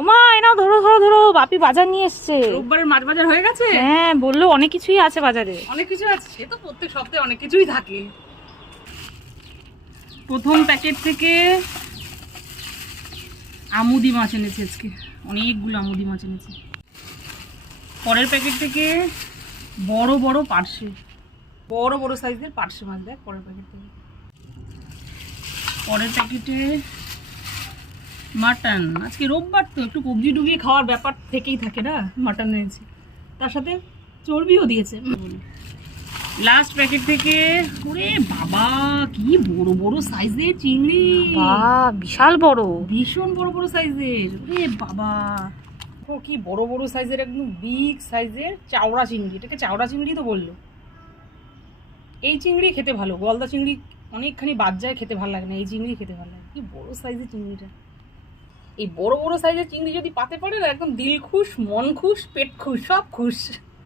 ওমা এনাও ধরো ধরো ধরো, বাপি বাজার নিয়ে এসছে। রোববারের মাছ বাজার হয়ে গেছে? হ্যাঁ, বললো অনেক কিছুই আছে বাজারে। অনেক কিছু আছে, সে তো প্রত্যেক সপ্তাহে অনেক কিছুই থাকে। প্রথম প্যাকেট থেকে আমুদি মাছ এনেছে আজকে, অনেকগুলো আমুদি মাছ এনেছে। পরের প্যাকেট থেকে বড় বড় পার্শে, বড় বড় সাইজের পার্শে মাছ দেখ পরের প্যাকেট থেকে। পরের প্যাকেটে মাটন, আজকে রোববার তো একটু কবজি ডুবিয়ে খাওয়ার ব্যাপার থেকেই থাকে না, মাটন এনেছে, তার সাথে চর্বিও দিয়েছে। লাস্ট প্যাকেট থেকে ওরে বাবা কি বড় বড় সাইজের চিংড়ি, বাহ বিশাল বড়, ভীষণ বড় বড় সাইজের। ওরে বাবা ও কি বড় বড় সাইজের, একদম বিগ সাইজের চাওড়া চিংড়ি। এটাকে চাওড়া চিংড়ি তো বললো। এই চিংড়ি খেতে ভালো, গলদা চিংড়ি অনেকখানি বাদ যায়, খেতে ভালো লাগে না, এই চিংড়ি খেতে ভালো লাগে। কি বড় সাইজের চিংড়িটা, এই বড় বড় সাইজের চিংড়ি যদি পাতে পড়ে না, একদম দিল খুশ, মন খুশ, পেট খুশ, সব খুশ।